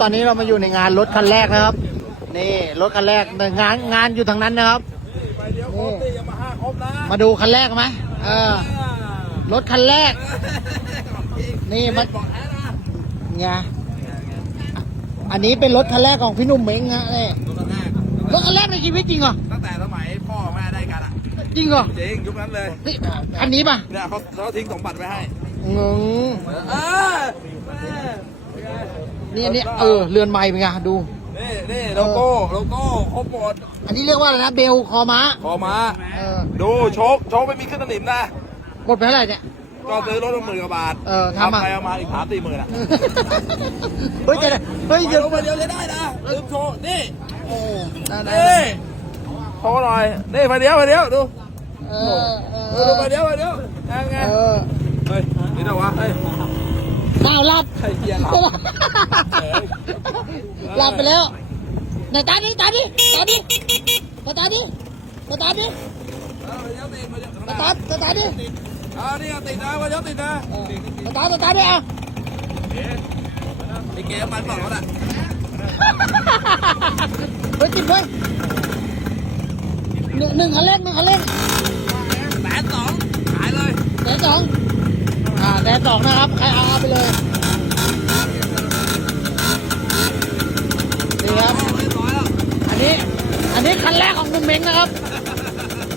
ตอนนี้เรามาอยู่ในงานรถคันแรกนะครับ นี่รถคันแรกงานงานอยู่ทางนั้นนะครับไปเดี๋ยวครบดิอย่ามาห้าครบนะมาดูคันแรกไหมเออรถคันแรก นี่มันไงอันนี้เป็นรถคันแรกของพี่หนุ่มเม้งฮะนี่ตัวแรกรถคันแรกในชีวิตจริงเหรอตั้งแต่สมัยพ่อแม่ได้กันอะจริงเหรอจริงยุคนั้นเลยนี่อันนี้ป่ะเนี่ยเขาเขาทิ้งสมบัติไว้ให้งงเออ นี่อันนี้เออเรือนใหม่เป็นไงดู นี่นี่โลโก้โลโก้ครบหมดอันนี้เรียกว่าอะไรนะเบลคอม้าขอมา เออดูโชคโชคไม่มีขึ้นสนิมนะ หมดไปเท่าไหร่เนี่ย ก็ซื้อรถละหมื่นกว่าบาทเออทำอะ ไปเอามาอีกสามสี่หมื่นอะเฮ้ยจะได้เฮ้ยไปเดี๋ยวดูมาเดียวจะได้นะลืมโชว์นี่โอ้ได้ได้นี่โชว์หน่อยนี่มาเดียวมาเดียวดูเออเออดูดูมาเดียวมาเดียวยังไงเออเฮ้ยนี่นะวะเฮ้ยข้าวรับไอ้เหี้ยหลับหลับไปแล้วไหนตาดิตาดิตาดิมาตาดิมาตาดิเอามาเดี๋ยวติดมาเดี๋ยวมาตามาตาดิเอานี่ติดนะมาเดี๋ยวติดนะเออมาตามาตาดิอะไอ้เกมมันบอกแล้วน่ะเฮ้ยติดเว้ยหนึ่งหนึ่งคันเร่งหนึ่งคันเร่งแสนสองขายเลยแสนสองอ่าแสนสองนะครับ ใครเอาเอาไปเลยนี่ครับ เรียบร้อยแล้ว อันนี้ อันนี้ คันแรกของหนุ่มเม้งนะครับ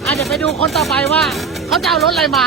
อาจจะเดี๋ยวไปดูคนต่อไปว่า เขาจะเอารถอะไรมา